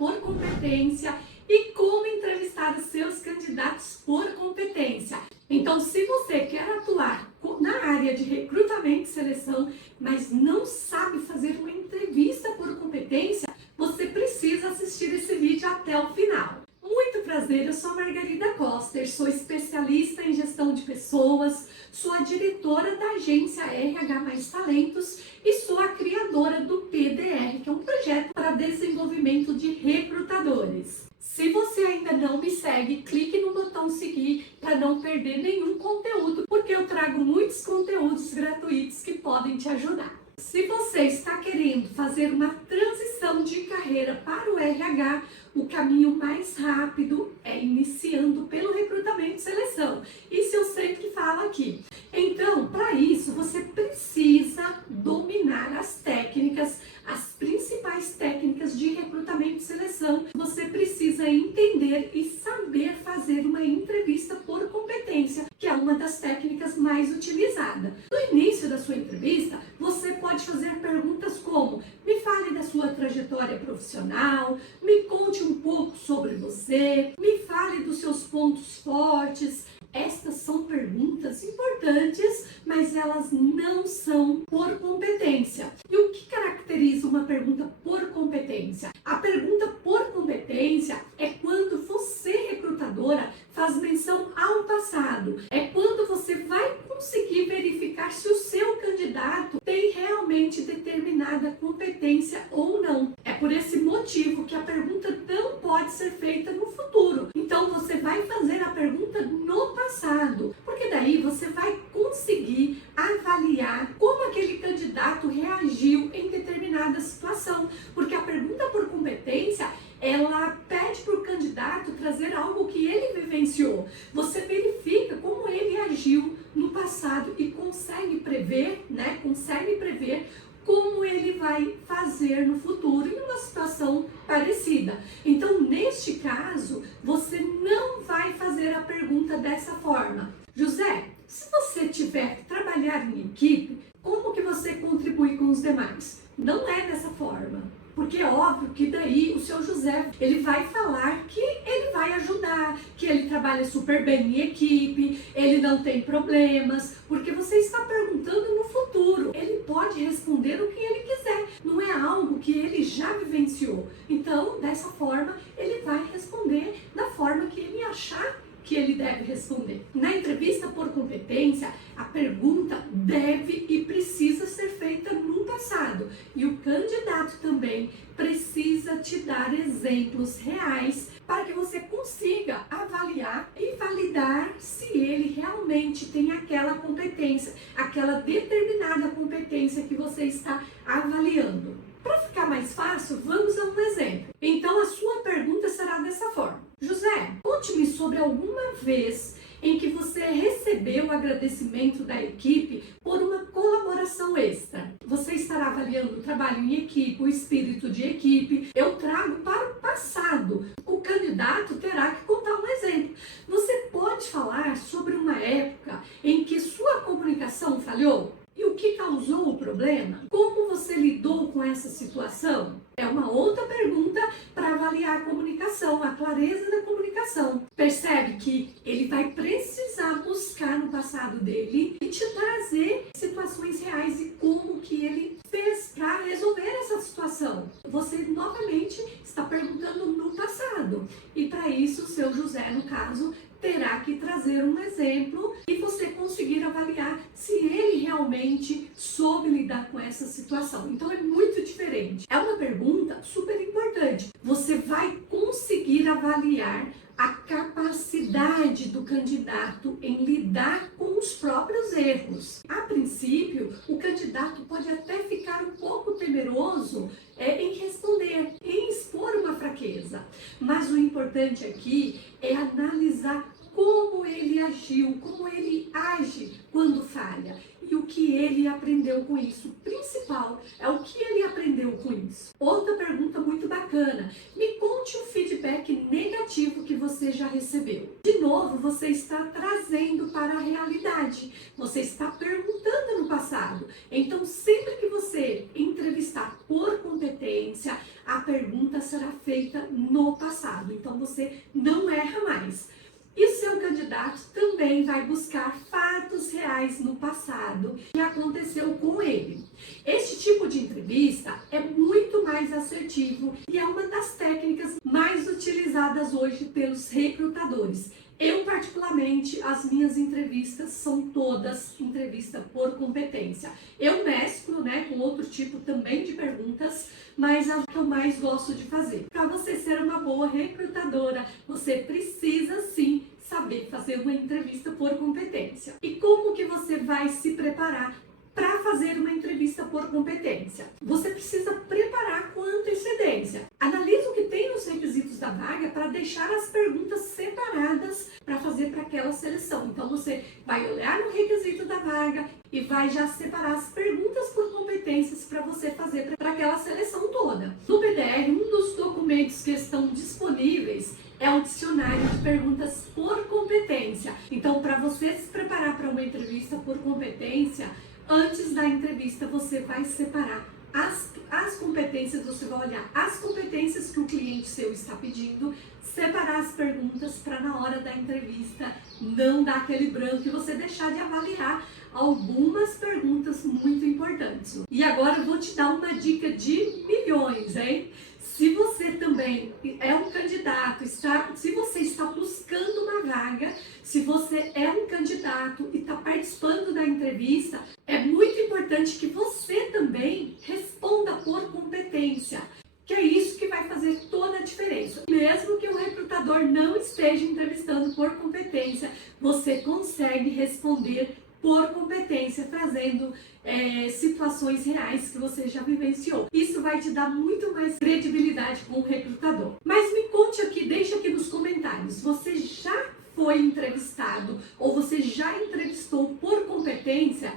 por competência e como entrevistar os seus candidatos por competência. Então, se você quer atuar na área de recrutamento e seleção, mas não sabe fazer uma entrevista por competência, você precisa assistir esse vídeo até o final. Muito prazer, eu sou Margarida Coster, sou especialista em gestão de pessoas, sou a diretora da agência RH Mais Talentos e sou a criadora do PDR, que é um projeto para desenvolvimento de recrutadores. Se você ainda não me segue, clique no botão seguir para não perder nenhum conteúdo, porque eu trago muitos conteúdos gratuitos que podem te ajudar. Se você está querendo fazer uma transição de carreira para o RH, o caminho mais rápido é iniciando pelo recrutamento e seleção. Isso eu sempre falo aqui. Então, para isso, você precisa dominar as técnicas, as principais técnicas de recrutamento e seleção. Você precisa entender e saber fazer uma entrevista por competência, que é uma das técnicas mais utilizadas. No início da sua entrevista, você pode fazer perguntas como: me fale da sua trajetória profissional, me conte um pouco sobre você, me fale dos seus pontos fortes. Estas são perguntas importantes, mas elas não são por competência. E o que caracteriza uma pergunta por competência? A pergunta por competência é quando você, recrutadora, faz menção ao passado. É quando você vai conseguir verificar se o seu candidato tem realmente determinada competência ou não. É por esse motivo que a pergunta não pode ser feita no futuro. Então você vai fazer a pergunta no passado, porque daí você vai conseguir avaliar como aquele candidato reagiu em determinada situação, porque a pergunta por competência ela pede para o candidato trazer algo que ele vivenciou. Você verifica como ele agiu no passado e consegue prever, como ele vai fazer no futuro em uma situação parecida. Então, neste caso, você não vai fazer a pergunta dessa forma: José, se você tiver que trabalhar em equipe, como que você contribui com os demais? Não é dessa forma. Porque é óbvio que daí o seu José, ele vai falar que ele vai ajudar, que ele trabalha super bem em equipe, ele não tem problemas, porque você está perguntando no futuro. Ele pode responder o que ele quiser, não é algo que ele já vivenciou. Então, dessa forma, ele vai responder da forma que ele achar que ele deve responder. Na entrevista por competência, a pergunta deve e precisa ser feita no passado. E o candidato também precisa te dar exemplos reais para que você consiga avaliar e validar se ele realmente tem aquela competência, aquela determinada competência que você está avaliando. Para ficar mais fácil, vamos a um exemplo. Então, a sua pergunta será dessa forma: José, conte-me sobre alguma vez em que você recebeu o agradecimento da equipe por uma colaboração extra. Você estará avaliando o trabalho em equipe, o espírito de equipe. Eu trago para o passado. O candidato terá que contar um exemplo. Você pode falar sobre uma época em que sua comunicação falhou? E o que causou o problema? Como você lidou com essa situação? É uma outra pergunta para avaliar a comunicação, a clareza da comunicação. Percebe que ele vai precisar buscar no passado dele e te trazer situações reais e como que ele fez para resolver essa situação. Você novamente está perguntando no passado. E para isso, o seu José, no caso, terá que trazer um exemplo e você conseguir avaliar se ele realmente soube lidar com essa situação. Então é muito diferente. É uma pergunta super importante. Você vai conseguir avaliar a capacidade do candidato em lidar com os próprios erros. A princípio, o candidato pode até ficar um pouco temeroso em responder, em expor uma fraqueza. Mas o importante aqui é analisar como ele agiu, como ele age quando falha e o que ele aprendeu com isso. O principal é o que ele aprendeu com isso. Outra pergunta muito bacana: me conte um feedback negativo que você já recebeu. De novo, você está trazendo para a realidade. Você está perguntando no passado. Então, sempre que você entrevistar por competência, a pergunta será feita no passado. Então você não erra mais. E seu candidato também vai buscar fatos reais no passado que aconteceu com ele. Este tipo de entrevista é muito mais assertivo e é uma das técnicas mais utilizadas hoje pelos recrutadores. Eu, particularmente, as minhas entrevistas são todas entrevista por competência. Eu mesclo, com outro tipo também de perguntas, mas é o que eu mais gosto de fazer. Para você ser uma boa recrutadora, você precisa sim saber fazer uma entrevista por competência. E como que você vai se preparar para fazer uma entrevista por competência? Você precisa preparar com antecedência. Analise o que tem nos requisitos da vaga para deixar as perguntas separadas para fazer para aquela seleção. Então você vai olhar no requisito da vaga e vai já separar as perguntas por competências para você fazer para aquela seleção toda. No PDR, um dos documentos que estão disponíveis é o dicionário de perguntas por competência. Então, para você se preparar para uma entrevista por competência, antes da entrevista você vai separar as competências, você vai olhar as competências que o cliente seu está pedindo, separar as perguntas para na hora da entrevista não dar aquele branco e você deixar de avaliar algumas perguntas muito importantes. E agora eu vou te dar uma dica de milhões, hein? Se você também é um candidato, se você está buscando uma vaga, se você é um candidato e está participando da entrevista, é muito importante que você também responda por competência, que é isso que vai fazer toda a diferença. Mesmo que o recrutador não esteja entrevistando por competência, você consegue responder por competência, trazendo situações reais que você já vivenciou. Isso vai te dar muito mais credibilidade com o recrutador. Mas me conte aqui, deixa aqui nos comentários, você já foi entrevistado ou você já entrevistou por competência